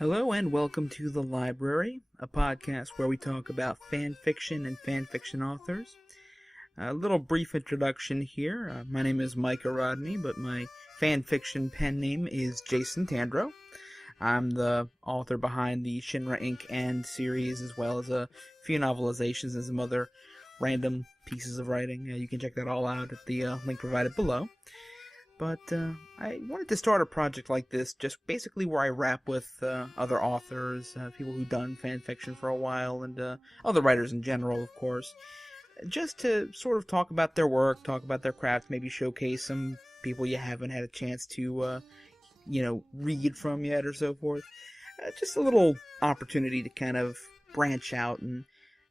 Hello and welcome to The Library, a podcast where we talk about fan fiction and fan fiction authors. A little brief introduction here. My name is Micah Rodney, but my fan fiction pen name is Jason Tandro. I'm the author behind the Shinra Inc. and series, as well as a few novelizations and some other random pieces of writing. You can check that all out at the link provided below. But I wanted to start a project like this, just basically where I rap with other authors, people who've done fan fiction for a while, and other writers in general, of course, just to sort of talk about their work, talk about their craft, maybe showcase some people you haven't had a chance to, read from yet or so forth. Just a little opportunity to kind of branch out and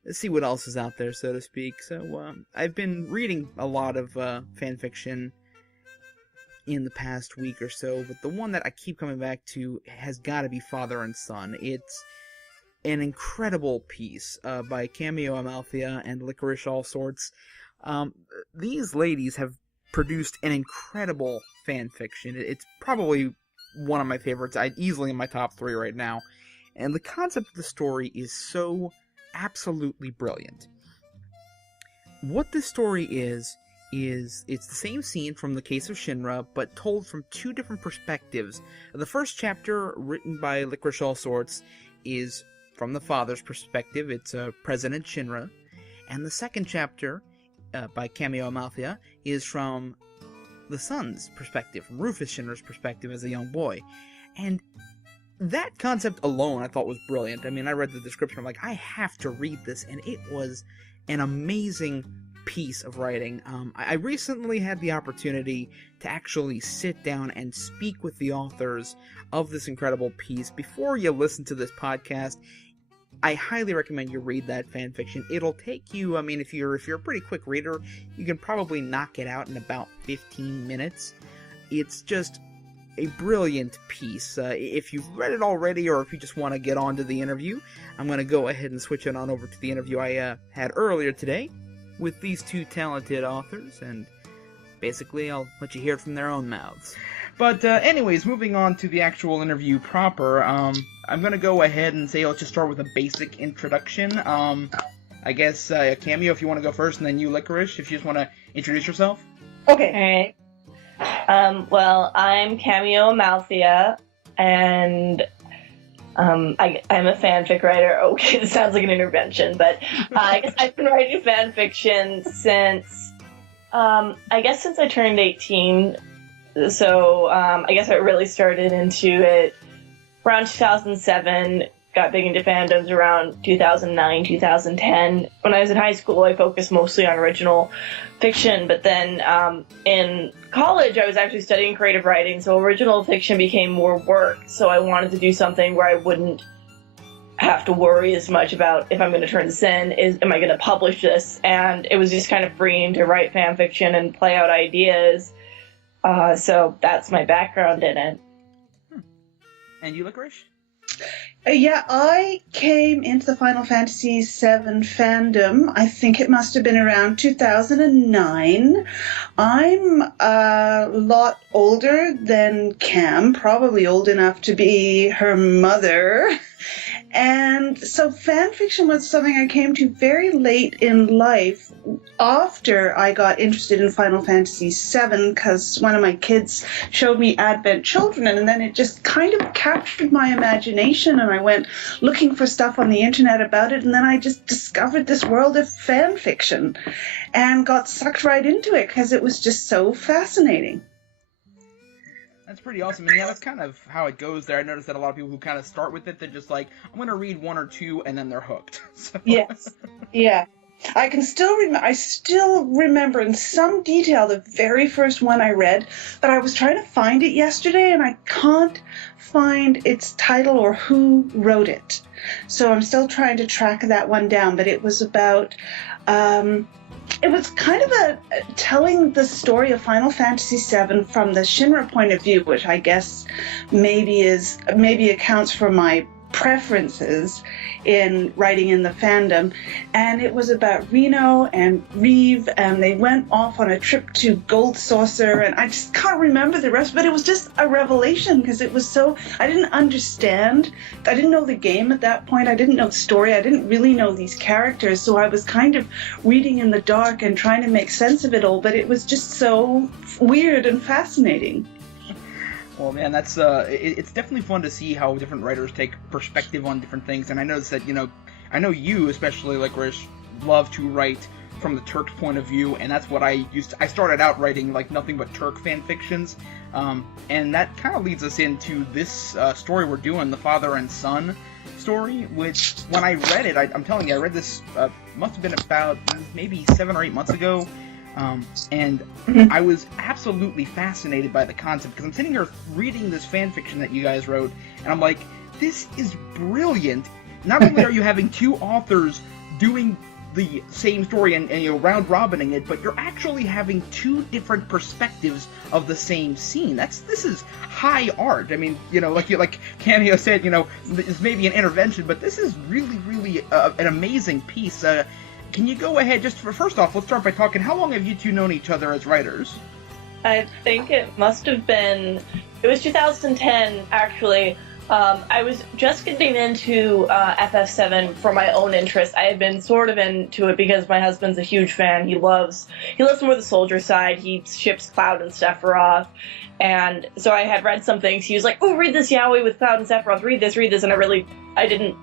see what else is out there, so to speak. So I've been reading a lot of fan fiction in the past week or so, but the one that I keep coming back to has got to be Father and Son. It's an incredible piece by CameoAmalthea and Licoriceallsorts. These ladies have produced an incredible fan fiction. It's probably one of my favorites, easily in my top 3 right now. And the concept of the story is so absolutely brilliant. What this story is it's the same scene from the case of Shinra, but told from 2 different perspectives. The first chapter, written by Licoriceallsorts, is from the father's perspective. It's President Shinra. And the second chapter, by CameoAmalthea, is from the son's perspective, from Rufus Shinra's perspective as a young boy. And that concept alone I thought was brilliant. I mean, I read the description, I'm like, I have to read this, and it was an amazing piece of writing. I recently had the opportunity to actually sit down and speak with the authors of this incredible piece. Before you listen to this podcast, I highly recommend you read that fan fiction. It'll take you, I mean, if you're a pretty quick reader, you can probably knock it out in about 15 minutes. It's just a brilliant piece. If you've read it already, or if you just want to get on to the interview, I'm going to go ahead and switch it on over to the interview I had earlier today with these 2 talented authors, and basically I'll let you hear it from their own mouths. But anyways, moving on to the actual interview proper, I'm going to go ahead and say let's just start with a basic introduction. I guess, Cameo, if you want to go first, and then you, Licorice, if you just want to introduce yourself. Okay. Alright. Well, I'm CameoAmalthea, and I'm a fanfic writer. Okay, this sounds like an intervention, but I guess I've been writing fanfiction since I turned 18. So I guess I really started into it around 2007, got big into fandoms around 2009, 2010. When I was in high school, I focused mostly on original fiction, but then in college, I was actually studying creative writing, so original fiction became more work, so I wanted to do something where I wouldn't have to worry as much about if I'm going to turn this in, am I going to publish this, and it was just kind of freeing to write fan fiction and play out ideas, so that's my background in it. And you, Licorice? Yeah, I came into the Final Fantasy VII fandom, I think it must have been around 2009. I'm a lot older than Cam, probably old enough to be her mother. And so fanfiction was something I came to very late in life after I got interested in Final Fantasy VII, because one of my kids showed me Advent Children, and then it just kind of captured my imagination, and I went looking for stuff on the internet about it, and then I just discovered this world of fanfiction and got sucked right into it because it was just so fascinating. That's pretty awesome, and yeah, that's kind of how it goes there. I noticed that a lot of people who kind of start with it, they're just like, I'm going to read 1 or 2, and then they're hooked. So. Yes, yeah. I still remember in some detail the very first one I read, but I was trying to find it yesterday, and I can't find its title or who wrote it. So I'm still trying to track that one down, but it was about... it was kind of telling the story of Final Fantasy VII from the Shinra point of view, which I guess maybe accounts for my preferences in writing in the fandom, and it was about Reno and Reeve, and they went off on a trip to Gold Saucer, and I just can't remember the rest, but it was just a revelation because it was so, I didn't understand, I didn't know the game at that point, I didn't know the story, I didn't really know these characters, so I was kind of reading in the dark and trying to make sense of it all, but it was just so weird and fascinating. Well, man, that's it's definitely fun to see how different writers take perspective on different things. And I noticed that, I know you especially, Licorice, love to write from the Turk's point of view, and that's what I started out writing nothing but Turk fan fictions, and that kind of leads us into this story we're doing, the father and son story. Which when I read it, I'm telling you, I read this must have been about maybe 7 or 8 months ago. And I was absolutely fascinated by the concept, because I'm sitting here reading this fan fiction that you guys wrote, and I'm like, this is brilliant. Not only are you having two authors doing the same story and round-robining it, but you're actually having two different perspectives of the same scene. This is high art. I mean, like Cameo said, this may be an intervention, but this is really, really an amazing piece. Can you go ahead, first off, let's start by talking, how long have you two known each other as writers? I think it was 2010, actually. I was just getting into FF7 for my own interest. I had been sort of into it because my husband's a huge fan. He loves more the soldier side. He ships Cloud and Sephiroth. And so I had read some things. He was like, oh, read this yaoi with Cloud and Sephiroth. Read this. And I didn't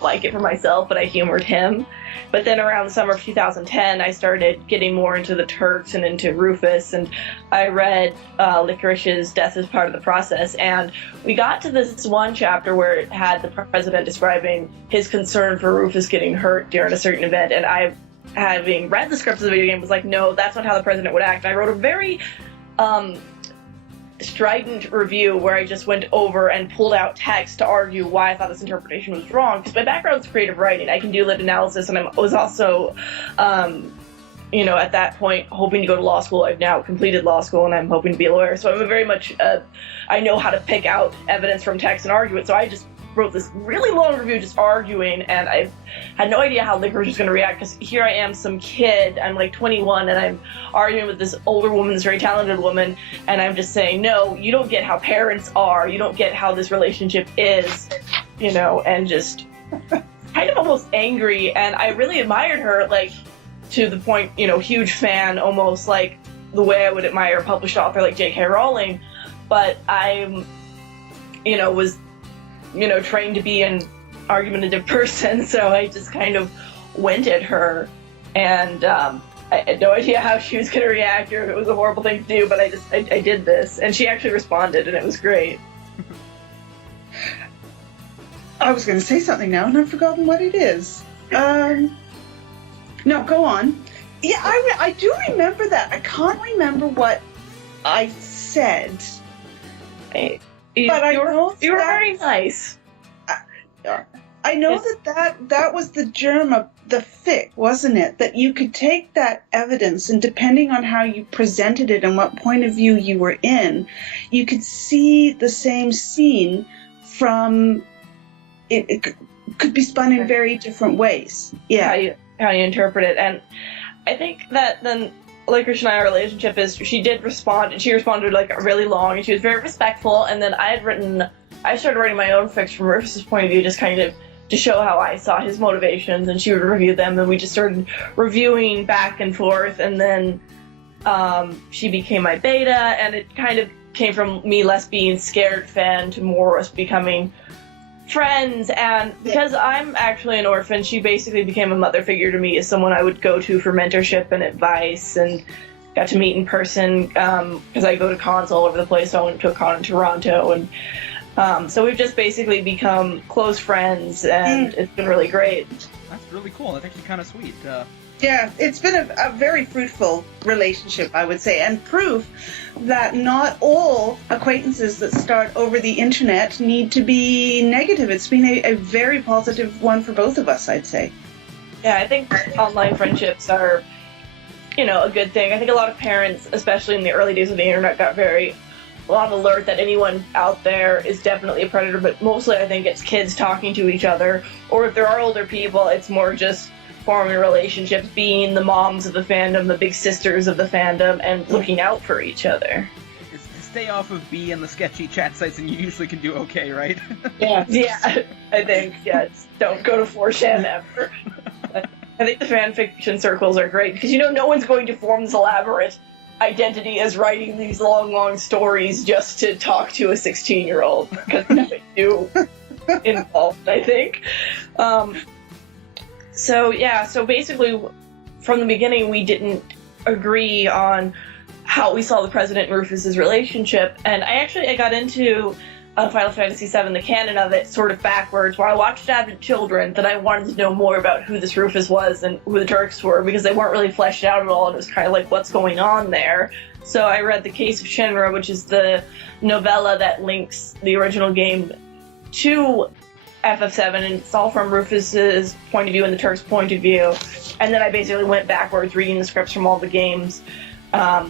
like it for myself, but I humored him. But then around the summer of 2010, I started getting more into the Turks and into Rufus, and I read Licorice's Death as Part of the Process, and we got to this one chapter where it had the president describing his concern for Rufus getting hurt during a certain event, and I, having read the scripts of the video game, was like, no, that's not how the president would act. And I wrote a very strident review where I just went over and pulled out text to argue why I thought this interpretation was wrong, because my background is creative writing. I can do lit analysis, and I was also at that point hoping to go to law school. I've now completed law school and I'm hoping to be a lawyer, so I'm very much I know how to pick out evidence from text and argue it. So I just wrote this really long review just arguing, and I had no idea how Licorice was going to react, because here I am, some kid, I'm like 21, and I'm arguing with this older woman, this very talented woman, and I'm just saying, no, you don't get how parents are, you don't get how this relationship is, and just kind of almost angry. And I really admired her, to the point, huge fan, almost like the way I would admire a published author like J.K. Rowling, but I was trained to be an argumentative person, so I just kind of went at her, and I had no idea how she was going to react or if it was a horrible thing to do, but I did this, and she actually responded, and it was great. I was going to say something now, and I've forgotten what it is. No, go on. Yeah, I do remember that. I can't remember what I said. You were very nice. I know that was the germ of the fic, wasn't it? That you could take that evidence, and depending on how you presented it and what point of view you were in, you could see the same scene from... It could be spun in very different ways. Yeah. How you interpret it. And I think that then Licorice and I, our relationship is, she did respond, and she responded really long, and she was very respectful, and then I started writing my own fics from Rufus's point of view, just kind of to show how I saw his motivations, and she would review them, and we just started reviewing back and forth, and then she became my beta, and it kind of came from me less being scared fan to more us becoming friends. And because I'm actually an orphan, she basically became a mother figure to me, as someone I would go to for mentorship and advice, and got to meet in person because I go to cons all over the place. So I went to a con in Toronto, and so we've just basically become close friends, and it's been really great. That's really cool. That's actually kind of sweet. Yeah, it's been a very fruitful relationship, I would say, and proof that not all acquaintances that start over the internet need to be negative. It's been a very positive one for both of us, I'd say. Yeah, I think online friendships are, a good thing. I think a lot of parents, especially in the early days of the internet, got very on alert that anyone out there is definitely a predator, but mostly I think it's kids talking to each other, or if there are older people, it's more just forming relationships, being the moms of the fandom, the big sisters of the fandom, and looking out for each other. Stay off of B and the sketchy chat sites, and you usually can do okay, right? Yeah, I think, don't go to 4chan ever. I think the fanfiction circles are great, because no one's going to form this elaborate identity as writing these long stories just to talk to a 16-year-old, because that's too involved, I think. So basically, from the beginning, we didn't agree on how we saw the President and Rufus's relationship, and I got into Final Fantasy VII, the canon of it, sort of backwards, where I watched Avid Children, that I wanted to know more about who this Rufus was and who the Turks were, because they weren't really fleshed out at all, and it was kind of like, what's going on there? So I read The Case of Shinra, which is the novella that links the original game to FF7, and it's all from Rufus's point of view and the Turks' point of view, and then I basically went backwards, reading the scripts from all the games.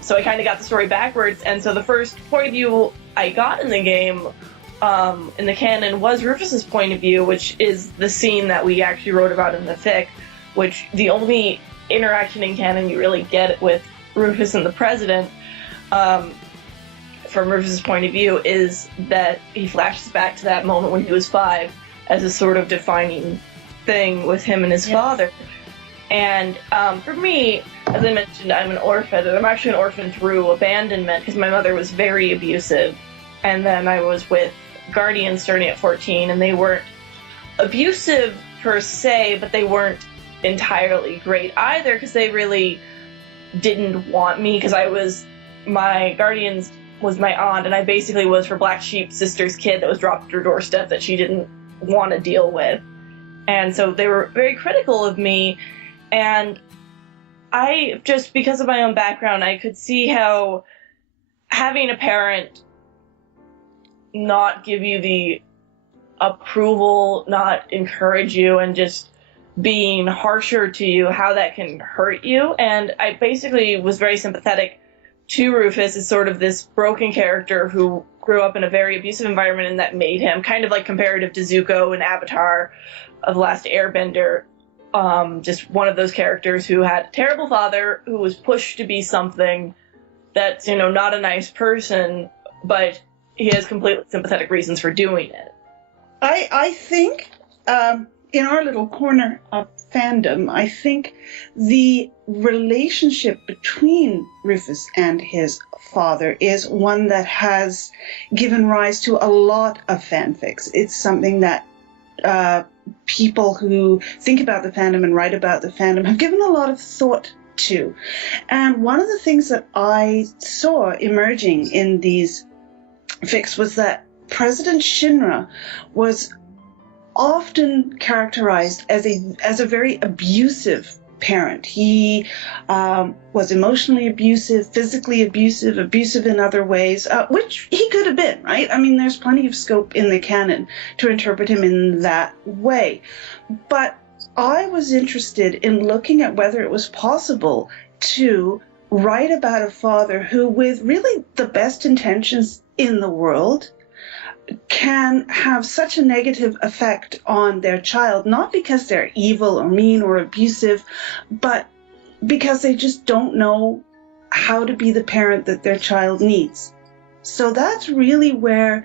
So I kind of got the story backwards, and so the first point of view I got in the game, in the canon, was Rufus's point of view, which is the scene that we actually wrote about in the fic, which the only interaction in canon you really get with Rufus and the President, from Rufus's point of view, is that he flashes back to that moment when he was 5 as a sort of defining thing with him and his father. And for me, as I mentioned, I'm an orphan, and I'm actually an orphan through abandonment, because my mother was very abusive, and then I was with guardians starting at 14, and they weren't abusive per se, but they weren't entirely great either, because they really didn't want me, because my guardians was my aunt, and I basically was her black sheep sister's kid that was dropped at her doorstep that she didn't want to deal with. And so they were very critical of me, and I, just because of my own background, I could see how having a parent not give you the approval, not encourage you, and just being harsher to you, how that can hurt you. And I basically was very sympathetic to Rufus as sort of this broken character who grew up in a very abusive environment, and that made him kind of like comparative to Zuko in Avatar of The Last Airbender. Just one of those characters who had a terrible father, who was pushed to be something that's, not a nice person, but he has completely sympathetic reasons for doing it. I think, in our little corner of fandom, I think the relationship between Rufus and his father is one that has given rise to a lot of fanfics. It's something that people who think about the fandom and write about the fandom have given a lot of thought to. And one of the things that I saw emerging in these fics was that President Shinra was often characterized as a very abusive parent. He was emotionally abusive, physically abusive in other ways, which he could have been, right? I mean, there's plenty of scope in the canon to interpret him in that way. But I was interested in looking at whether it was possible to write about a father who, with really the best intentions in the world, can have such a negative effect on their child, not because they're evil or mean or abusive, but because they just don't know how to be the parent that their child needs. So that's really where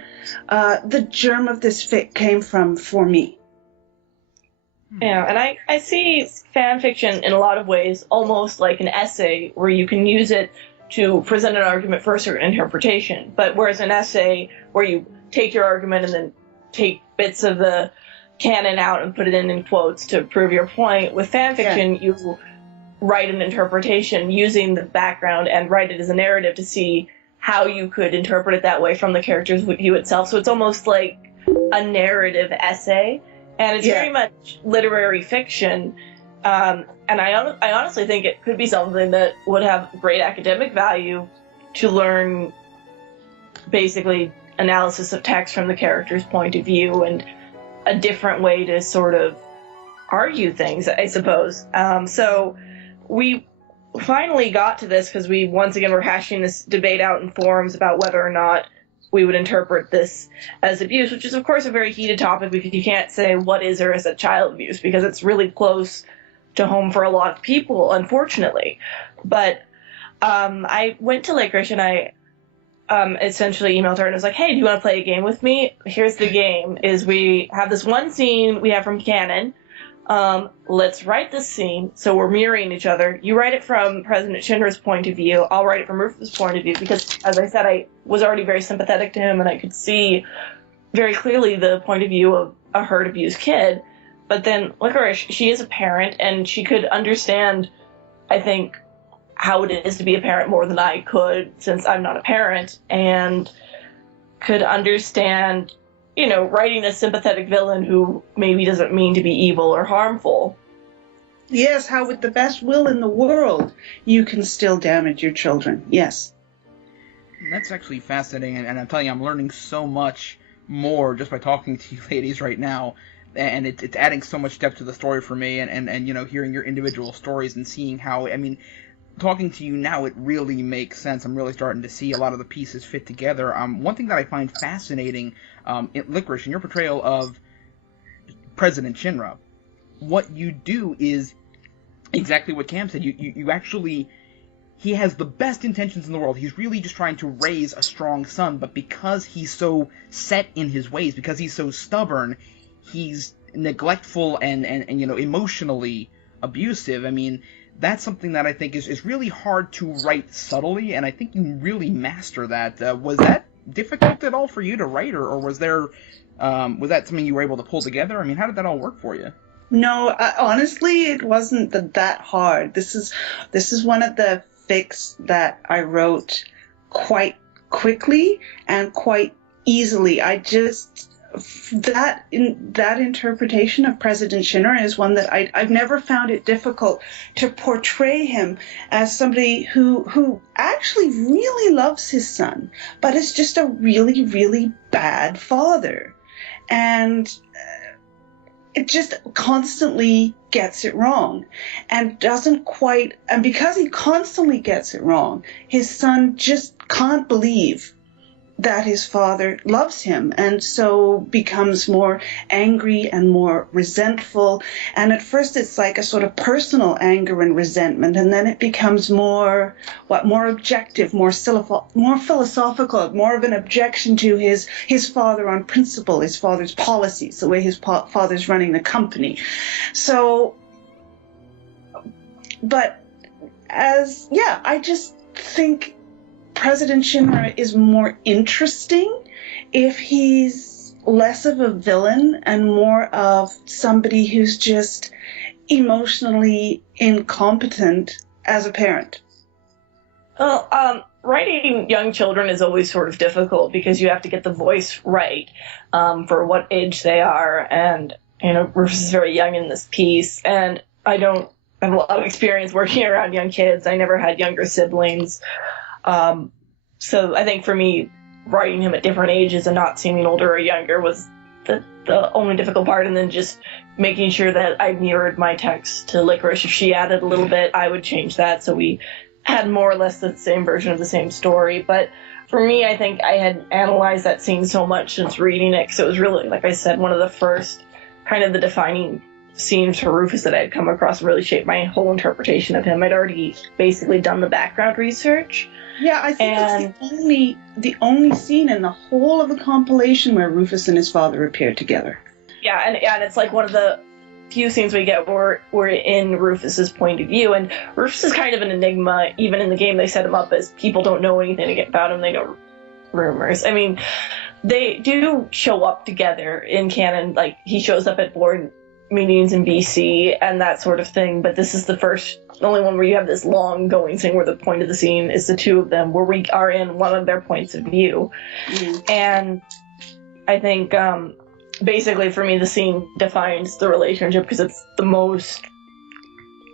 the germ of this fic came from for me. Yeah, and I see fan fiction in a lot of ways almost like an essay, where you can use it to present an argument for a certain interpretation. But whereas an essay, where you take your argument and then take bits of the canon out and put it in quotes to prove your point, with fan fiction, you write an interpretation using the background and write it as a narrative to see how you could interpret it that way from the character's view itself. So it's almost like a narrative essay, and it's very much literary fiction. And I honestly think it could be something that would have great academic value to learn, basically, analysis of text from the character's point of view and a different way to sort of argue things, I suppose. So we finally got to this because we once again were hashing this debate out in forums about whether or not we would interpret this as abuse, which is, of course, a very heated topic because you can't say what is or isn't child abuse because it's really close to home for a lot of people, unfortunately. But I went to Licorice and I essentially emailed her and was like, hey, do you want to play a game with me? Here's the game, is we have this one scene we have from canon. Let's write this scene, so we're mirroring each other. You write it from President Shinra's point of view. I'll write it from Rufus' point of view, because, as I said, I was already very sympathetic to him, and I could see very clearly the point of view of a hurt-abused kid. But then Licorice, she is a parent, and she could understand, I think, how it is to be a parent more than I could, since I'm not a parent, and could understand, you know, writing a sympathetic villain who maybe doesn't mean to be evil or harmful. Yes, how with the best will in the world, you can still damage your children. Yes. That's actually fascinating, and I'm telling you, I'm learning so much more just by talking to you ladies right now, and it's adding so much depth to the story for me, and you know, hearing your individual stories and seeing how, I mean, talking to you now, it really makes sense. I'm really starting to see a lot of the pieces fit together. One thing that I find fascinating in Licorice, in your portrayal of President Shinra, what you do is exactly what Cam said. You actually, he has the best intentions in the world. He's really just trying to raise a strong son, but because he's so set in his ways, because he's so stubborn, he's neglectful and you know, emotionally abusive. I mean, that's something that I think is really hard to write subtly, and I think you really master that. Was that difficult at all for you to write, or was there was that something you were able to pull together? I mean, how did that all work for you? No, honestly, it wasn't that hard. This is one of the fics that I wrote quite quickly and quite easily. I just that interpretation of President Shinra is one that I've never found it difficult to portray him as somebody who actually really loves his son, but is just a really, really bad father. And it just constantly gets it wrong and doesn't quite, and because he constantly gets it wrong, his son just can't believe that his father loves him, and so becomes more angry and more resentful. And at first it's like a sort of personal anger and resentment, and then it becomes more objective, more philosophical, more of an objection to his father on principle, his father's policies, the way his father's running the company. So, but I just think President Shinra is more interesting if he's less of a villain and more of somebody who's just emotionally incompetent as a parent. Well, writing young children is always sort of difficult because you have to get the voice right for what age they are, and you know, Rufus is very young in this piece, and I don't have a lot of experience working around young kids. I never had younger siblings. So I think for me, writing him at different ages and not seeming older or younger was the only difficult part, and then just making sure that I mirrored my text to Licorice. If she added a little bit, I would change that, so we had more or less the same version of the same story. But for me, I think I had analyzed that scene so much since reading it, because it was really, like I said, one of the first kind of the defining scenes for Rufus that I had come across and really shaped my whole interpretation of him. I'd already basically done the background research. Yeah, I think it's the only scene in the whole of the compilation where Rufus and his father appear together. Yeah, and it's like one of the few scenes we get where we're in Rufus's point of view, and Rufus is kind of an enigma. Even in the game, they set him up as people don't know anything about him. They know rumors. I mean, they do show up together in canon. Like, he shows up at board meetings in BC and that sort of thing, but this is the only one where you have this long going scene where the point of the scene is the two of them, where we are in one of their points of view. And I think basically for me the scene defines the relationship because it's the most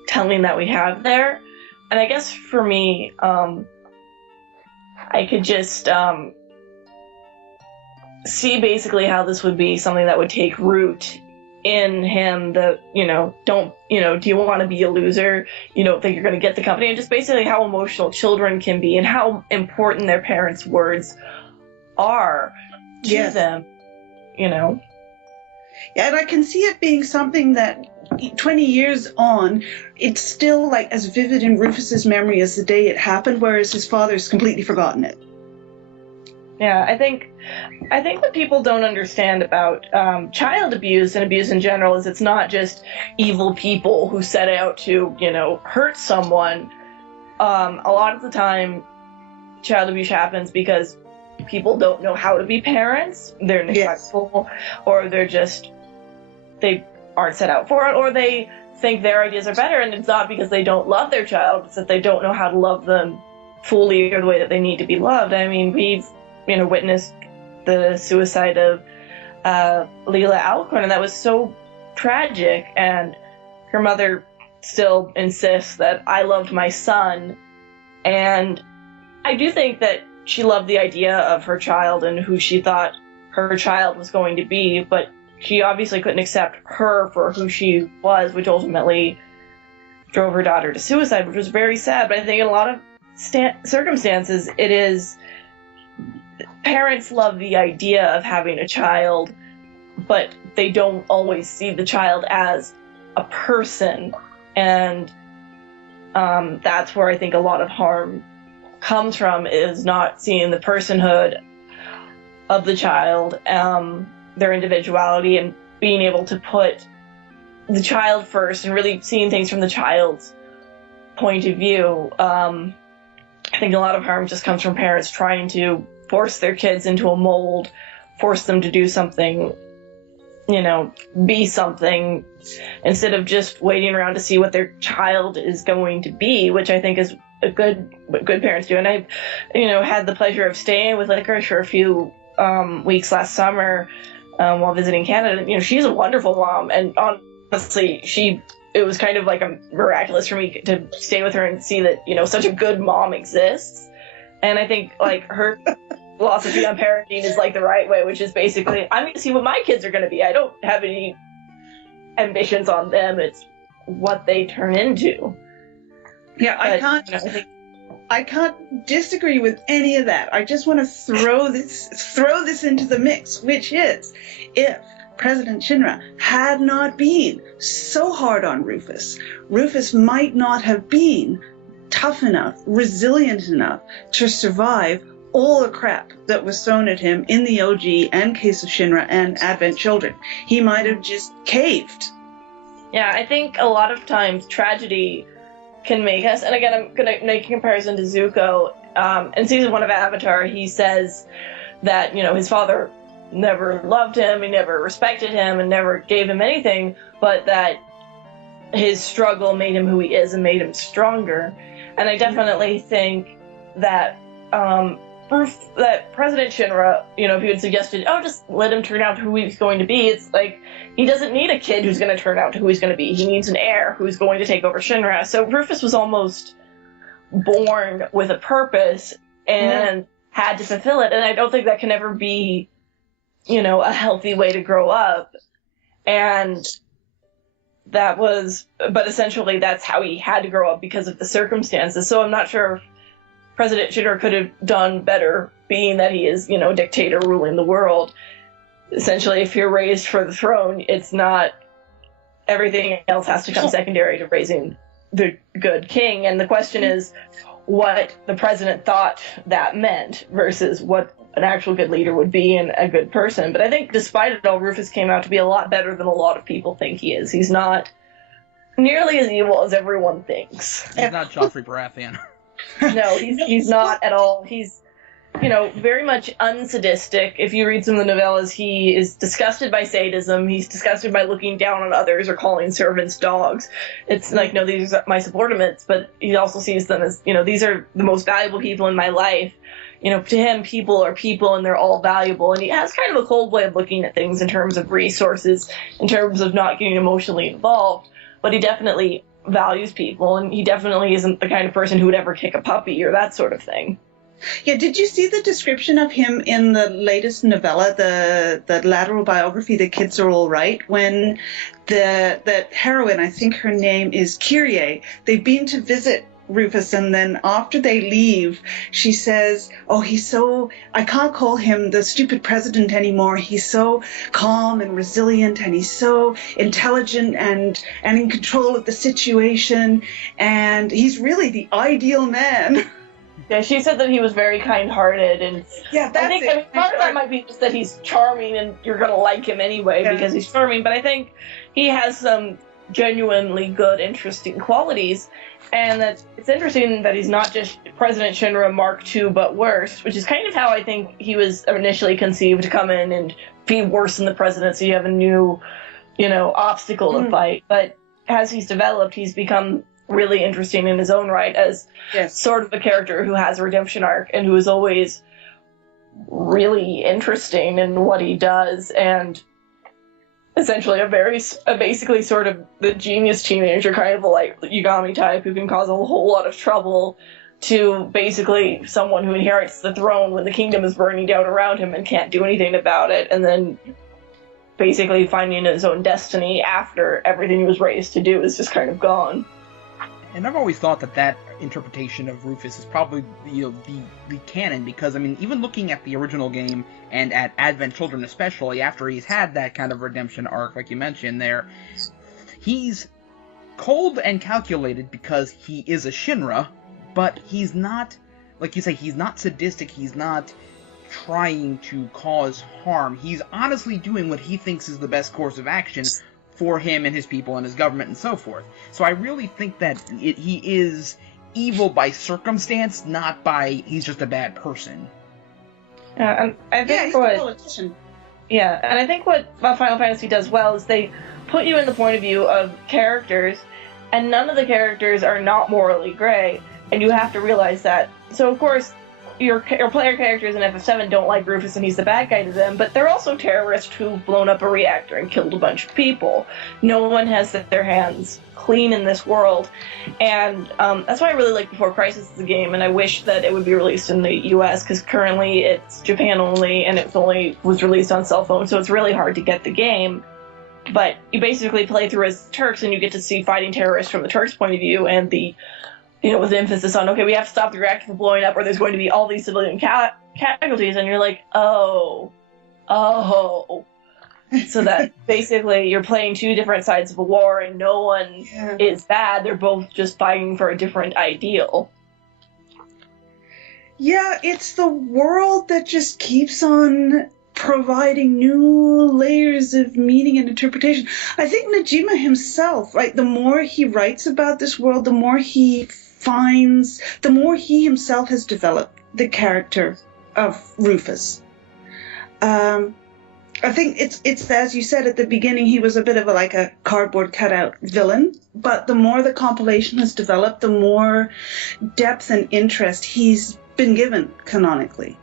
telling that we have there. And I guess for me, I could just see basically how this would be something that would take root in him, do you want to be a loser? You don't think you're going to get the company? And just basically how emotional children can be and how important their parents' words are to Yes. them, you know. Yeah, and I can see it being something that 20 years on, it's still like as vivid in Rufus's memory as the day it happened, whereas his father's completely forgotten it. Yeah, I think what people don't understand about child abuse and abuse in general is it's not just evil people who set out to, you know, hurt someone. A lot of the time, child abuse happens because people don't know how to be parents. They're neglectful, or they aren't set out for it, or they think their ideas are better, and it's not because they don't love their child, it's that they don't know how to love them fully or the way that they need to be loved. I mean, we've, you know, witnessed the suicide of Leela Alcorn, and that was so tragic, and her mother still insists that I loved my son, and I do think that she loved the idea of her child and who she thought her child was going to be, but she obviously couldn't accept her for who she was, which ultimately drove her daughter to suicide, which was very sad. But I think in a lot of circumstances, it is parents love the idea of having a child, but they don't always see the child as a person. And that's where I think a lot of harm comes from, is not seeing the personhood of the child, their individuality, and being able to put the child first and really seeing things from the child's point of view. I think a lot of harm just comes from parents trying to force their kids into a mold, force them to do something, you know, be something, instead of just waiting around to see what their child is going to be, which I think is what good parents do. And I've, you know, had the pleasure of staying with Licorice for a few weeks last summer while visiting Canada. You know, she's a wonderful mom, and honestly, it was kind of like a miraculous for me to stay with her and see that, you know, such a good mom exists. And I think, like, her philosophy on parenting is like the right way, which is basically, I'm going to see what my kids are going to be. I don't have any ambitions on them. It's what they turn into. Yeah, I can't disagree with any of that. I just want to throw this into the mix, which is, if President Shinra had not been so hard on Rufus, Rufus might not have been tough enough, resilient enough to survive all the crap that was thrown at him in the OG and Case of Shinra and Advent Children. He might have just caved. Yeah, I think a lot of times tragedy can make us, and again, I'm going to make a comparison to Zuko. In season 1 of Avatar, he says that, you know, his father never loved him, he never respected him, and never gave him anything, but that his struggle made him who he is and made him stronger. And I definitely think that that President Shinra, you know, if he had suggested, oh, just let him turn out who he's going to be, it's like, he doesn't need a kid who's going to turn out to who he's going to be. He needs an heir who's going to take over Shinra. So Rufus was almost born with a purpose and had to fulfill it. And I don't think that can ever be, you know, a healthy way to grow up. And but essentially that's how he had to grow up because of the circumstances. So I'm not sure if President Shinra could have done better, being that he is, you know, a dictator ruling the world. Essentially, if you're raised for the throne, it's not, everything else has to come secondary to raising the good king. And the question is what the president thought that meant versus what an actual good leader would be and a good person. But I think despite it all, Rufus came out to be a lot better than a lot of people think he is. He's not nearly as evil as everyone thinks. He's not Joffrey Baratheon. No, he's not at all. He's, you know, very much unsadistic. If you read some of the novellas, he is disgusted by sadism. He's disgusted by looking down on others or calling servants dogs. It's like, no, these are my subordinates, but he also sees them as, you know, these are the most valuable people in my life. You know, to him, people are people and they're all valuable. And he has kind of a cold way of looking at things in terms of resources, in terms of not getting emotionally involved. But he definitely values people, and he definitely isn't the kind of person who would ever kick a puppy or that sort of thing. Yeah, did you see the description of him in the latest novella, the lateral biography, The Kids Are All Right, when the heroine, I think her name is Kyrie, they've been to visit Rufus, and then after they leave, she says, oh, I can't call him the stupid president anymore. He's so calm and resilient, and he's so intelligent and in control of the situation, and he's really the ideal man. Yeah, she said that he was very kind-hearted, and yeah, that's I think it. part of that might be just that he's charming, and you're going to like him anyway because he's charming, but I think he has some genuinely good, interesting qualities. And that it's interesting that he's not just President Shinra Mark II, but worse, which is kind of how I think he was initially conceived, to come in and be worse than the president, so you have a new, obstacle to fight. But as he's developed, he's become really interesting in his own right as sort of a character who has a redemption arc and who is always really interesting in what he does, and essentially basically sort of the genius teenager, kind of like Yagami type, who can cause a whole lot of trouble, to basically someone who inherits the throne when the kingdom is burning down around him and can't do anything about it, and then basically finding his own destiny after everything he was raised to do is just kind of gone. And I've always thought that interpretation of Rufus is probably the canon, because even looking at the original game and at Advent Children especially, after he's had that kind of redemption arc like you mentioned there, he's cold and calculated because he is a Shinra, but he's not, like you say, he's not sadistic, he's not trying to cause harm. He's honestly doing what he thinks is the best course of action for him and his people and his government and so forth. So I really think that he is evil by circumstance, not by he's just a bad person. And I think he's a politician. Yeah, and I think what Final Fantasy does well is they put you in the point of view of characters, and none of the characters are not morally gray, and you have to realize that. So of course, your player characters in FF7 don't like Rufus and he's the bad guy to them, but they're also terrorists who've blown up a reactor and killed a bunch of people. No one has their hands clean in this world, and that's why I really like Before Crisis as a game, and I wish that it would be released in the US, because currently it's Japan only, and it was released on cell phone, so it's really hard to get the game. But you basically play through as Turks, and you get to see fighting terrorists from the Turks' point of view, and with emphasis on, okay, we have to stop the reactor from blowing up, or there's going to be all these civilian casualties, and you're like, oh. So that basically you're playing two different sides of a war, and no one is bad. They're both just fighting for a different ideal. Yeah, it's the world that just keeps on providing new layers of meaning and interpretation. I think Najima himself, the more he writes about this world, the more he himself has developed the character of Rufus. I think it's as you said at the beginning, he was a bit of a cardboard cutout villain, but the more the compilation has developed, the more depth and interest he's been given canonically.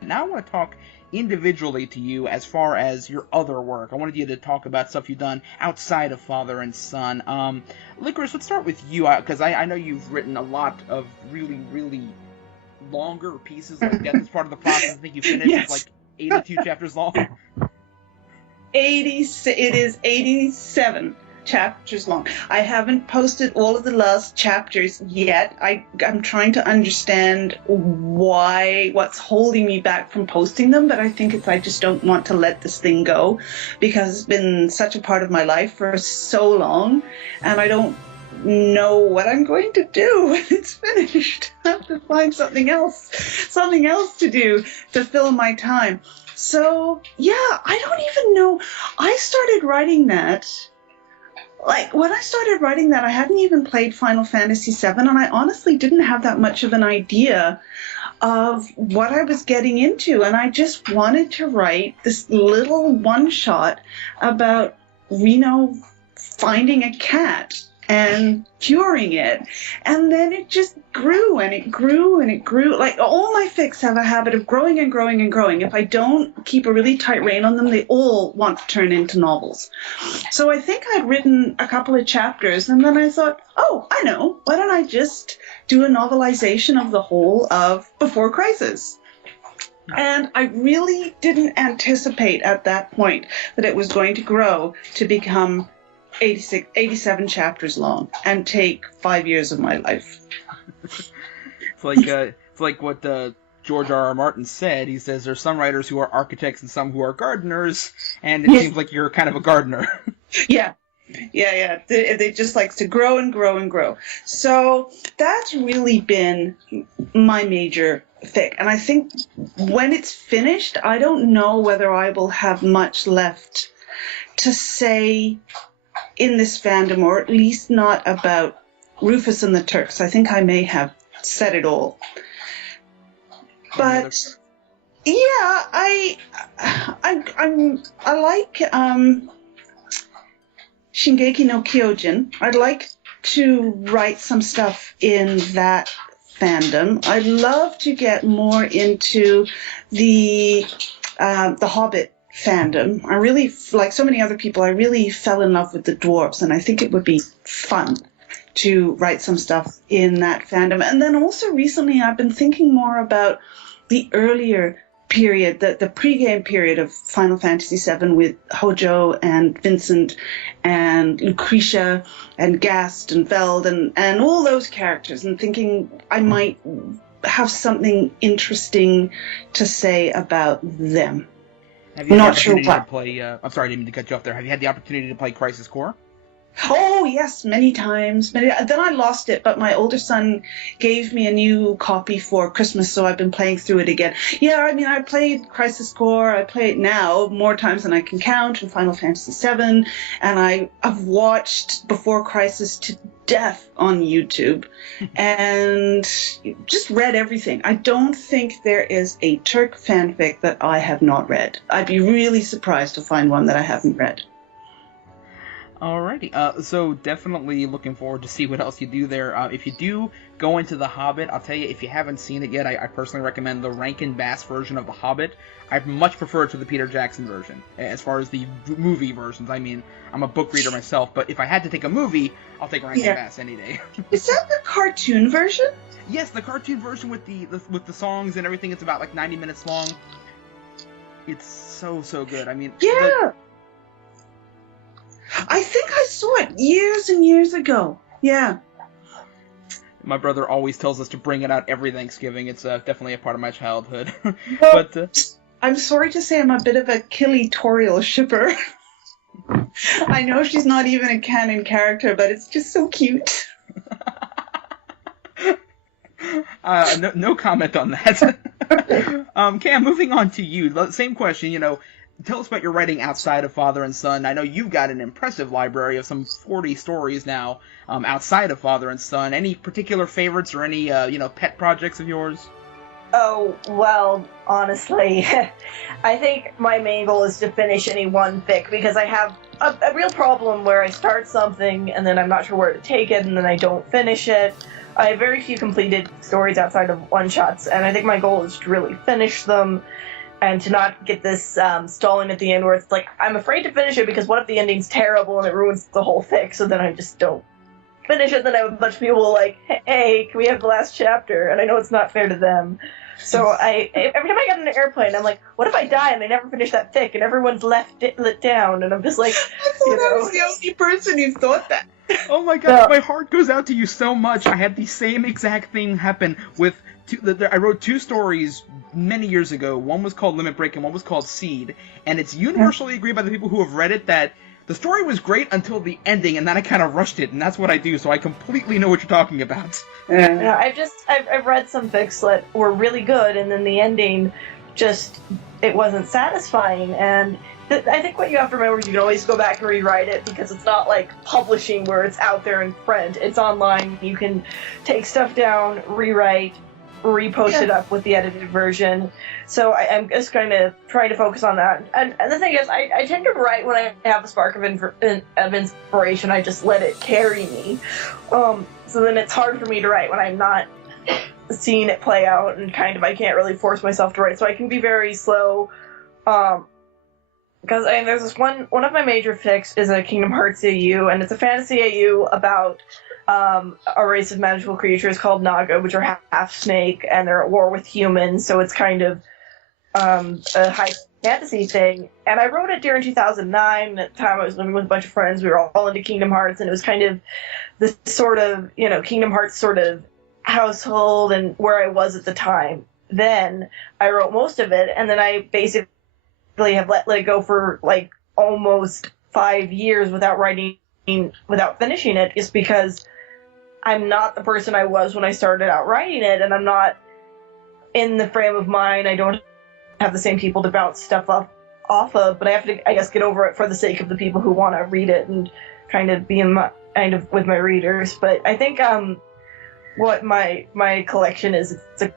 Now I want to talk individually to you as far as your other work. I wanted you to talk about stuff you've done outside of Father and Son. Licorice, let's start with you, because I know you've written a lot of really, really longer pieces. Like Death is Part of the Process. I think you finished Yes. 82 chapters long. It is 87 chapters long. I haven't posted all of the last chapters yet. I'm trying to understand what's holding me back from posting them, but I think I just don't want to let this thing go, because it's been such a part of my life for so long, and I don't know what I'm going to do when it's finished. I have to find something else to do to fill my time. So, yeah, I don't even know. I started writing that. When I started writing that, I hadn't even played Final Fantasy VII, and I honestly didn't have that much of an idea of what I was getting into. And I just wanted to write this little one-shot about Reno finding a cat and curing it. And then it just grew and it grew and it grew. All my fics have a habit of growing and growing and growing. If I don't keep a really tight rein on them, they all want to turn into novels. So I think I'd written a couple of chapters, and then I thought, oh, I know, why don't I just do a novelization of the whole of Before Crisis? And I really didn't anticipate at that point that it was going to grow to become 87 chapters long and take 5 years of my life. It's like what George R.R. Martin said. He says there's some writers who are architects and some who are gardeners, and it seems like you're kind of a gardener. Yeah. They just like to grow and grow and grow. So that's really been my major fic. And I think when it's finished, I don't know whether I will have much left to say in this fandom, or at least not about Rufus and the Turks. I think I may have said it all. But yeah, I like Shingeki no Kyojin. I'd like to write some stuff in that fandom. I'd love to get more into the Hobbit fandom. I really, like so many other people, I really fell in love with the dwarves, and I think it would be fun to write some stuff in that fandom. And then also recently I've been thinking more about the earlier period, the pre-game period of Final Fantasy VII with Hojo and Vincent and Lucretia and Gast and Veld and all those characters, and thinking I might have something interesting to say about them. Have you had Not the sure opportunity what. to play, I'm sorry, I didn't mean to cut you off there. Have you had the opportunity to play Crisis Core? Oh, yes, many times. Then I lost it, but my older son gave me a new copy for Christmas, so I've been playing through it again. Yeah, I mean, I played Crisis Core. I play it now more times than I can count in Final Fantasy VII, and I've watched Before Crisis to death on YouTube and just read everything. I don't think there is a Turk fanfic that I have not read. I'd be really surprised to find one that I haven't read. Alrighty, so definitely looking forward to see what else you do there. If you do go into The Hobbit, I'll tell you, if you haven't seen it yet, I personally recommend the Rankin Bass version of The Hobbit. I much prefer it to the Peter Jackson version, as far as the movie versions. I mean, I'm a book reader myself, but if I had to take a movie, I'll take Rankin Bass any day. Is that the cartoon version? Yes, the cartoon version with the songs and everything. It's about like 90 minutes long. It's so good. I mean, yeah. I think I saw it years and years ago. Yeah. My brother always tells us to bring it out every Thanksgiving. It's definitely a part of my childhood. But I'm sorry to say I'm a bit of a Killy Toriel shipper. I know she's not even a canon character, but it's just so cute. No comment on that. Cam, moving on to you. Same question, tell us about your writing outside of Father and Son. I know you've got an impressive library of some 40 stories now outside of Father and Son. Any particular favorites or any, pet projects of yours? Oh, well, honestly, I think my main goal is to finish any one fic, because I have a real problem where I start something and then I'm not sure where to take it and then I don't finish it. I have very few completed stories outside of one-shots, and I think my goal is to really finish them and to not get this stalling at the end where it's like, I'm afraid to finish it because what if the ending's terrible and it ruins the whole fic, so then I just don't finish it. Then I have a bunch of people like, hey, can we have the last chapter? And I know it's not fair to them. So every time I get on an airplane, I'm like, what if I die and I never finish that fic and everyone's lit down? And I'm just like, I thought I was the only person who thought that. Oh my god, my heart goes out to you so much. I had the same exact thing happen with I wrote two stories many years ago. One was called Limit Break and one was called Seed. And it's universally agreed by the people who have read it that the story was great until the ending, and then I kind of rushed it, and that's what I do, so I completely know what you're talking about. Yeah, I've read some fics that were really good, and then the ending it wasn't satisfying, and I think what you have to remember is you can always go back and rewrite it, because it's not like publishing where it's out there in print. It's online. You can take stuff down, rewrite, repost it up with the edited version. So I'm just kind of trying to focus on that. And the thing is, I tend to write when I have a spark of inspiration. I just let it carry me. So then it's hard for me to write when I'm not seeing it play out, and I can't really force myself to write. So I can be very slow. Because there's this one of my major fics is a Kingdom Hearts AU, and it's a fantasy AU about a race of magical creatures called Naga, which are half snake, and they're at war with humans, so it's kind of a high fantasy thing. And I wrote it during 2009. At the time I was living with a bunch of friends. We were all into Kingdom Hearts, and it was kind of this sort of, Kingdom Hearts sort of household and where I was at the time. Then I wrote most of it, and then I basically have let it go for like almost 5 years without finishing it, just because I'm not the person I was when I started out writing it, and I'm not in the frame of mind. I don't have the same people to bounce stuff off of, but I have to, I guess, get over it for the sake of the people who want to read it and kind of be with my readers. But I think what my collection is, it's a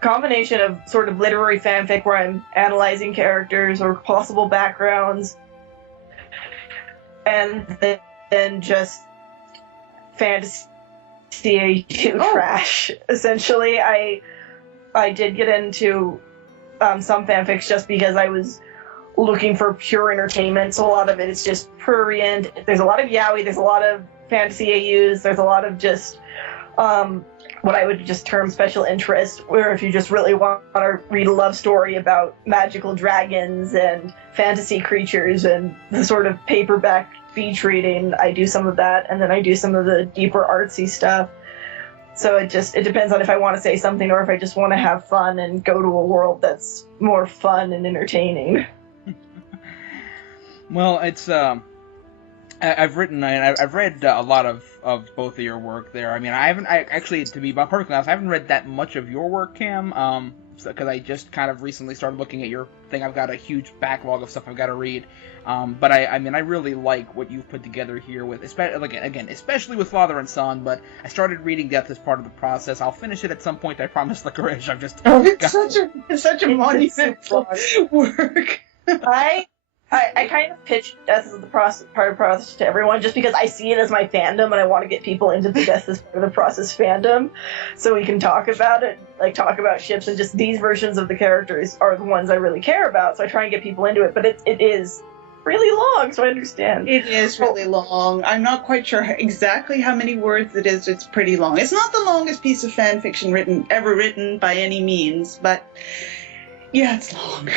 combination of sort of literary fanfic where I'm analyzing characters or possible backgrounds, and then just fantasy trash. Essentially, I did get into some fanfics just because I was looking for pure entertainment, so a lot of it is just prurient. There's a lot of yaoi, there's a lot of fantasy AUs, there's a lot of just what I would just term special interest, where if you just really want to read a love story about magical dragons and fantasy creatures and the sort of paperback beach reading, I do some of that, and then I do some of the deeper artsy stuff. So it depends on if I want to say something or if I just want to have fun and go to a world that's more fun and entertaining. Well, it's I've read a lot of both of your work there. I mean, actually, to be perfectly honest, I haven't read that much of your work, Cam, because I just kind of recently started looking at your thing. I've got a huge backlog of stuff I've got to read. But I mean, I really like what you've put together here with, especially with Father and Son. But I started reading Death as part of the process. I'll finish it at some point. I promise, Licorice. It's such a monumental work. I kind of pitched Death as the part of the process to everyone just because I see it as my fandom and I want to get people into the Death as part of the process fandom so we can talk about it, like talk about ships, and just these versions of the characters are the ones I really care about, so I try and get people into it, but it is really long, so I understand. It is really long. I'm not quite sure exactly how many words it is. It's pretty long. It's not the longest piece of fan fiction ever written by any means, but yeah, it's long.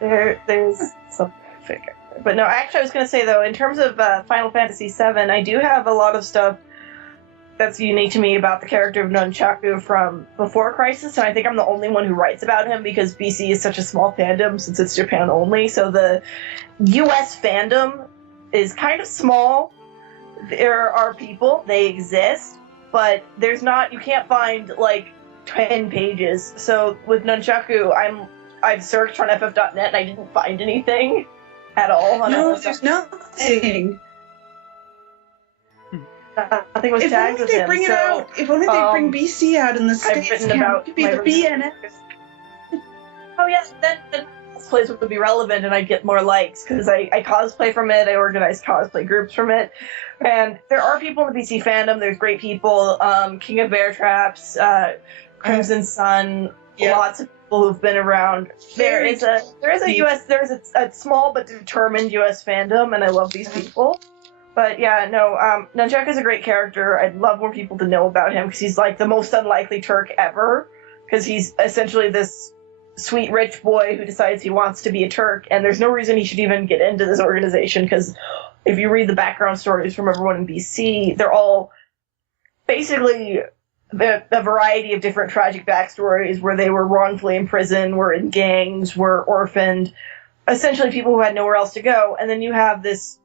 There's some figure. But no, actually I was going to say, though, in terms of Final Fantasy VII, I do have a lot of stuff that's unique to me about the character of Nunchaku from before Crisis, and I think I'm the only one who writes about him because BC is such a small fandom since it's Japan only, so the US fandom is kind of small. There are people, they exist, but you can't find like 10 pages. So with Nunchaku, I've searched on ff.net and I didn't find anything at all. No, there's nothing. Nothing was tagged with him. If only they bring it out. If only they bring BC out in the States. I've written about it could be the BNS. Oh yes, then cosplays would be relevant and I'd get more likes because I cosplay from it. I organize cosplay groups from it, and there are people in the BC fandom. There's great people. King of Bear Traps, Crimson Sun. Yeah. Lots of people who've been around. There is a small but determined US fandom, and I love these people. But yeah, no, Nunchaku is a great character. I'd love more people to know about him because he's like the most unlikely Turk ever. Because he's essentially this sweet rich boy who decides he wants to be a Turk, and there's no reason he should even get into this organization. Because if you read the background stories from everyone in BC, they're all basically a variety of different tragic backstories where they were wrongfully imprisoned, were in gangs, were orphaned, essentially people who had nowhere else to go. And then you have this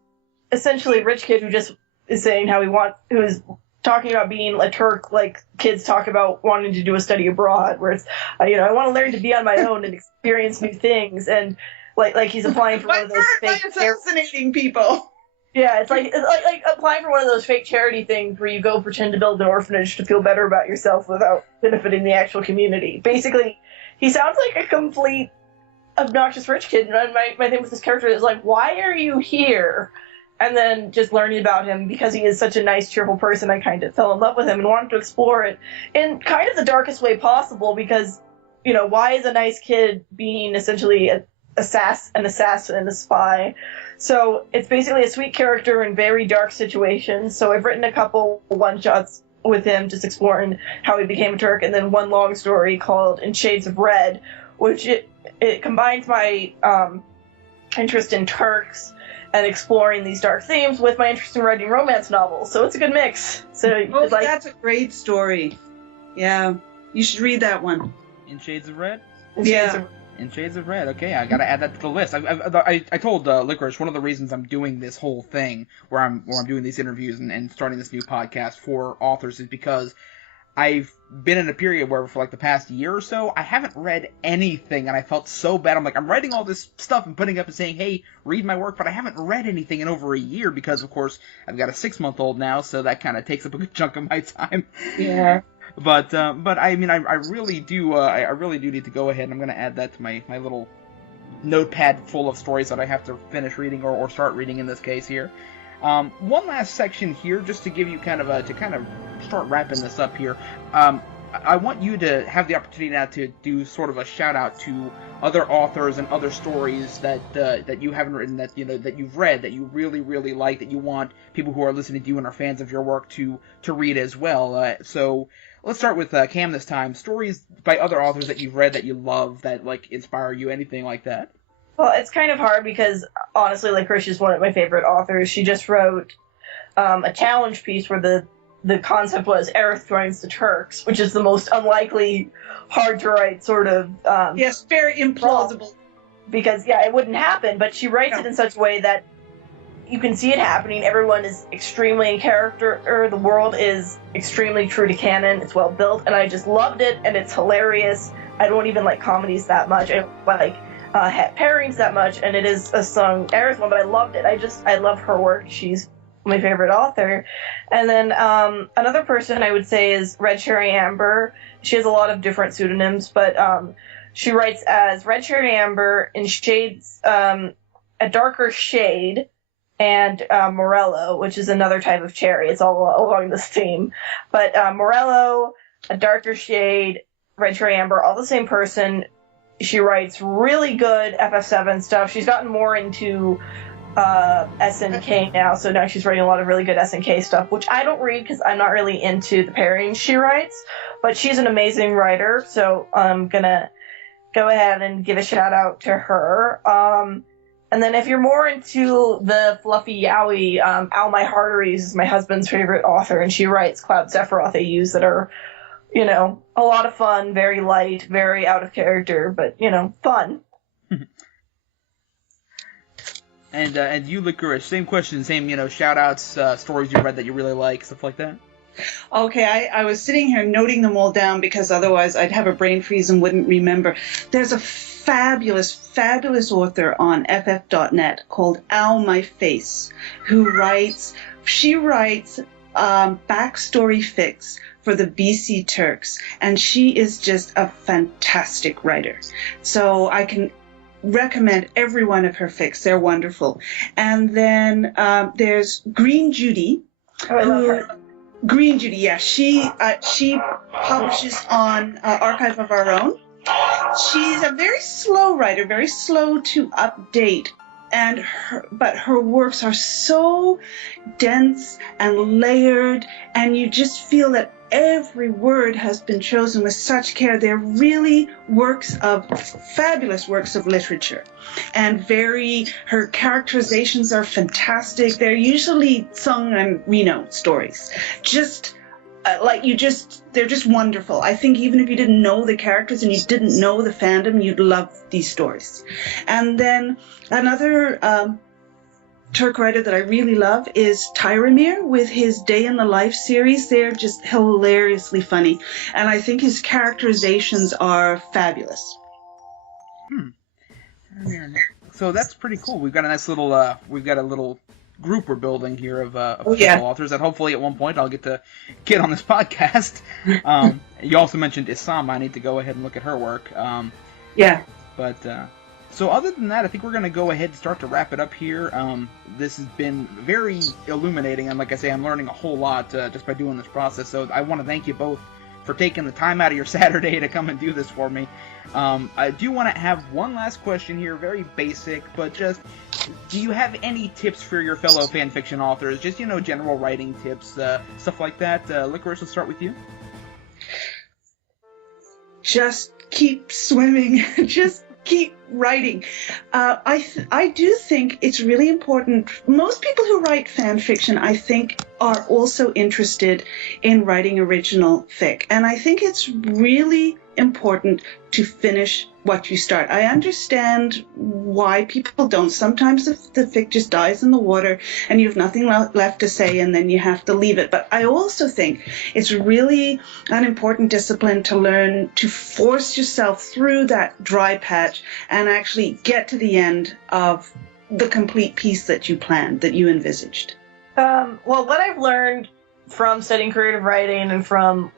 essentially rich kid who just is saying who is talking about being a Turk like kids talk about wanting to do a study abroad, where it's, I want to learn to be on my own and experience new things, and like he's applying for one of those fake assassinating people. Yeah, it's like applying for one of those fake charity things where you go pretend to build an orphanage to feel better about yourself without benefiting the actual community. Basically, he sounds like a complete obnoxious rich kid, and my thing with this character is like, why are you here? And then just learning about him, because he is such a nice, cheerful person, I kind of fell in love with him and wanted to explore it in kind of the darkest way possible, because, why is a nice kid being essentially an assassin, a spy? So it's basically a sweet character in very dark situations. So I've written a couple one-shots with him just exploring how he became a Turk, and then one long story called In Shades of Red, which it combines my interest in Turks and exploring these dark themes with my interest in writing romance novels. So it's a good mix. So that's a great story. Yeah. You should read that one. In Shades of Red? Yeah. In Shades of Red. Okay, I gotta add that to the list. I told Licorice one of the reasons I'm doing this whole thing, where I'm doing these interviews and starting this new podcast for authors, is because I've been in a period where for like the past year or so, I haven't read anything, and I felt so bad. I'm like, I'm writing all this stuff and putting up and saying, hey, read my work, but I haven't read anything in over a year because, of course, I've got a 6-month-old now, so that kind of takes up a good chunk of my time. Yeah. But I mean, I really do, I really do need to go ahead, and I'm going to add that to my little notepad full of stories that I have to finish reading or start reading in this case here. One last section here, just to give you kind of start wrapping this up here. I want you to have the opportunity now to do sort of a shout out to other authors and other stories that you haven't written, that that you've read, that you really, really like, that you want people who are listening to you and are fans of your work to read as well. So let's start with Cam this time. Stories by other authors that you've read that you love, that like inspire you, anything like that. Well, it's kind of hard because, honestly, Licorice is one of my favorite authors. She just wrote a challenge piece where the concept was Aerith joins the Turks, which is the most unlikely, hard-to-write sort of... yes, very implausible. Because, yeah, it wouldn't happen, but she writes it in such a way that you can see it happening. Everyone is extremely in character, the world is extremely true to canon, it's well built, and I just loved it, and it's hilarious. I don't even like comedies that much. I like... pairings that much, and it is a song Aerith one, but I loved it. I love her work. She's my favorite author. And then another person I would say is Red Cherry Amber. She has a lot of different pseudonyms, but she writes as Red Cherry Amber in shades, a darker shade, and Morello, which is another type of cherry. It's all along this theme. But Morello, a darker shade, Red Cherry Amber, all the same person. She writes really good FF7 stuff. She's gotten more into SNK now, so now she's writing a lot of really good SNK stuff, which I don't read because I'm not really into the pairings she writes, but she's an amazing writer, so I'm gonna go ahead and give a shout out to her. And then if you're more into the fluffy yaoi, Al My Hearteries is my husband's favorite author, and she writes Cloud Sephiroth AUs that are a lot of fun, very light, very out of character, but, fun. And you, Licorice, same question, same, shout-outs, stories you read that you really like, stuff like that? Okay, I was sitting here noting them all down because otherwise I'd have a brain freeze and wouldn't remember. There's a fabulous, fabulous author on FF.net called Ow My Face, she writes backstory fics for the BC Turks, and she is just a fantastic writer. So I can recommend every one of her fics. They're wonderful. And then there's Green Judy. Oh, I love her. Green Judy, yeah. She publishes on Archive of Our Own. She's a very slow writer, very slow to update. But her works are so dense and layered, and you just feel that every word has been chosen with such care. They're really fabulous works of literature, and her characterizations are fantastic. They're usually Sung and Reno stories. They're just wonderful. I think even if you didn't know the characters and you didn't know the fandom, you'd love these stories. And then another Turk writer that I really love is Tyramir with his Day in the Life series. They're just hilariously funny, and I think his characterizations are fabulous. So that's pretty cool. We've got a nice little group we're building here of authors that hopefully at one point I'll get on this podcast. You also mentioned Isama. I need to go ahead and look at her work. So other than that, I think we're going to go ahead and start to wrap it up here. This has been very illuminating, and like I say, I'm learning a whole lot just by doing this process. So I want to thank you both for taking the time out of your Saturday to come and do this for me. I do want to have one last question here, very basic, but just, do you have any tips for your fellow fanfiction authors? Just, general writing tips, stuff like that. Licorice, let's start with you. Just keep swimming. Just keep writing. I do think it's really important. Most people who write fan fiction, I think, are also interested in writing original fic. And I think it's really important to finish what you start. I understand why people don't. Sometimes the fic just dies in the water and you have nothing left to say, and then you have to leave it. But I also think it's really an important discipline to learn to force yourself through that dry patch and actually get to the end of the complete piece that you planned, that you envisaged. Well, what I've learned from studying creative writing and from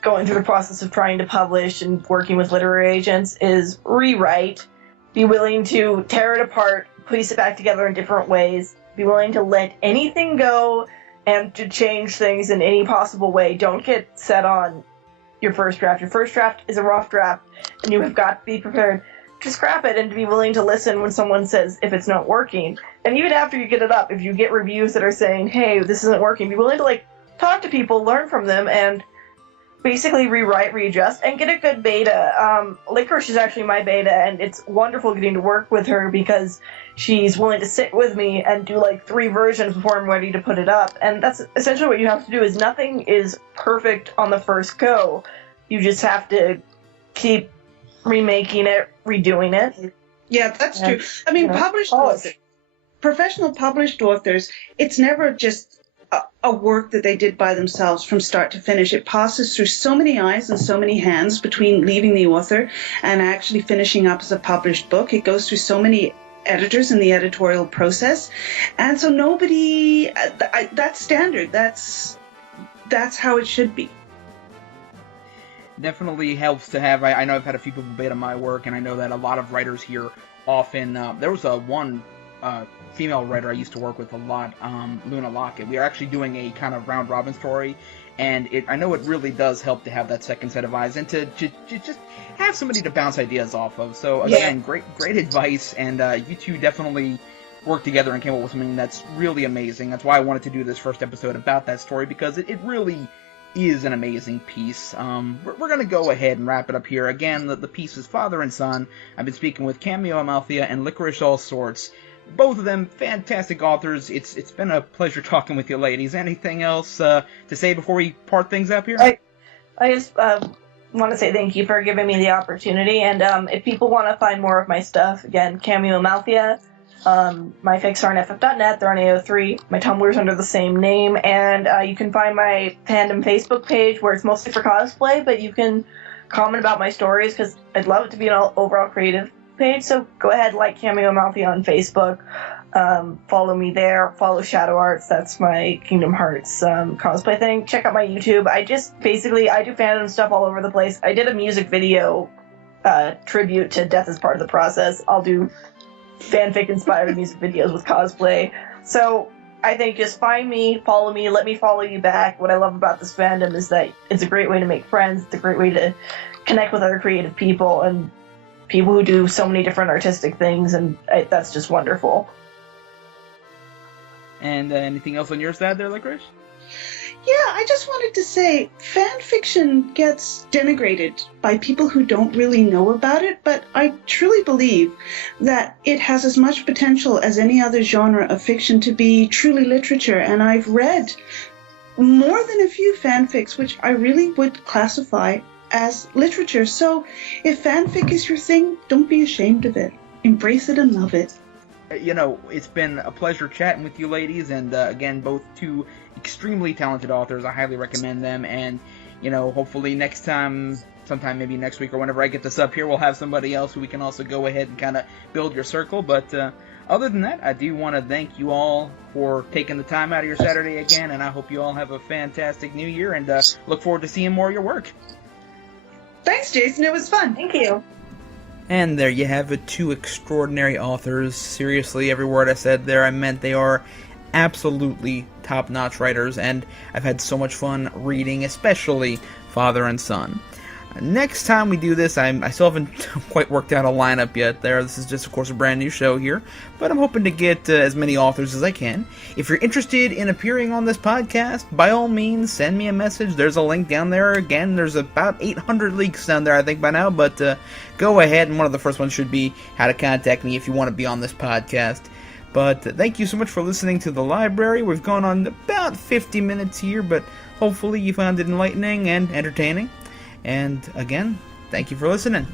going through the process of trying to publish and working with literary agents is rewrite, be willing to tear it apart, piece it back together in different ways, be willing to let anything go and to change things in any possible way. Don't get set on your first draft. Your first draft is a rough draft, and you have got to be prepared to scrap it and to be willing to listen when someone says if it's not working. And even after you get it up, if you get reviews that are saying, hey, this isn't working, be willing to talk to people, learn from them, and basically rewrite, readjust, and get a good beta. Licorice is actually my beta, and it's wonderful getting to work with her because she's willing to sit with me and do 3 versions before I'm ready to put it up. And that's essentially what you have to do. Is nothing is perfect on the first go. You just have to keep remaking it, redoing it. Yeah, that's true. I mean, professional published authors, it's never just a work that they did by themselves from start to finish. It passes through so many eyes and so many hands between leaving the author and actually finishing up as a published book. It goes through so many editors in the editorial process. And so nobody, that's standard. That's how it should be. Definitely helps to have, I know I've had a few people beta my work, and I know that a lot of writers here often, there was one female writer I used to work with a lot, Luna Lockett. We are actually doing a kind of round-robin story, and I know it really does help to have that second set of eyes and to just have somebody to bounce ideas off of. So, again, great advice, and you two definitely worked together and came up with something that's really amazing. That's why I wanted to do this first episode about that story, because it really is an amazing piece. We're going to go ahead and wrap it up here. Again, the piece is Father and Son. I've been speaking with CameoAmalthea and Licoriceallsorts. Both of them fantastic authors. It's been a pleasure talking with you ladies. Anything else to say before we part things up here? I just want to say thank you for giving me the opportunity. And if people want to find more of my stuff, again, CameoAmalthea. My fics are on ff.net. They're on AO3. My Tumblr's under the same name. And you can find my fandom Facebook page where it's mostly for cosplay, but you can comment about my stories because I'd love it to be an overall creative page. So go ahead, like CameoAmalthea on Facebook. Follow me there. Follow Shadow Arts. That's my Kingdom Hearts cosplay thing. Check out my YouTube. I do fandom stuff all over the place. I did a music video tribute to Death is Part of the Process. I'll do fanfic-inspired music videos with cosplay. So I think just find me, follow me, let me follow you back. What I love about this fandom is that it's a great way to make friends. It's a great way to connect with other creative people and people who do so many different artistic things, and that's just wonderful. And anything else on your side there, Licorice? Yeah, I just wanted to say, fan fiction gets denigrated by people who don't really know about it, but I truly believe that it has as much potential as any other genre of fiction to be truly literature, and I've read more than a few fanfics which I really would classify as literature. So if fanfic is your thing, don't be ashamed of it. Embrace it and love it. It's been a pleasure chatting with you ladies, and again, both two extremely talented authors. I highly recommend them, and hopefully next time, sometime maybe next week or whenever I get this up here, we'll have somebody else who we can also go ahead and kind of build your circle. But other than that, I do want to thank you all for taking the time out of your Saturday again, and I hope you all have a fantastic new year, and look forward to seeing more of your work. Thanks, Jason. It was fun. Thank you. And there you have it, two extraordinary authors. Seriously, every word I said there, I meant. They are absolutely top-notch writers, and I've had so much fun reading, especially Father and Son. Next time we do this, I still haven't quite worked out a lineup yet there. This is just, of course, a brand new show here, but I'm hoping to get as many authors as I can. If you're interested in appearing on this podcast, by all means, send me a message. There's a link down there. Again, there's about 800 links down there, I think, by now, but go ahead, and one of the first ones should be how to contact me if you want to be on this podcast. But thank you so much for listening to The Library. We've gone on about 50 minutes here, but hopefully you found it enlightening and entertaining. And again, thank you for listening.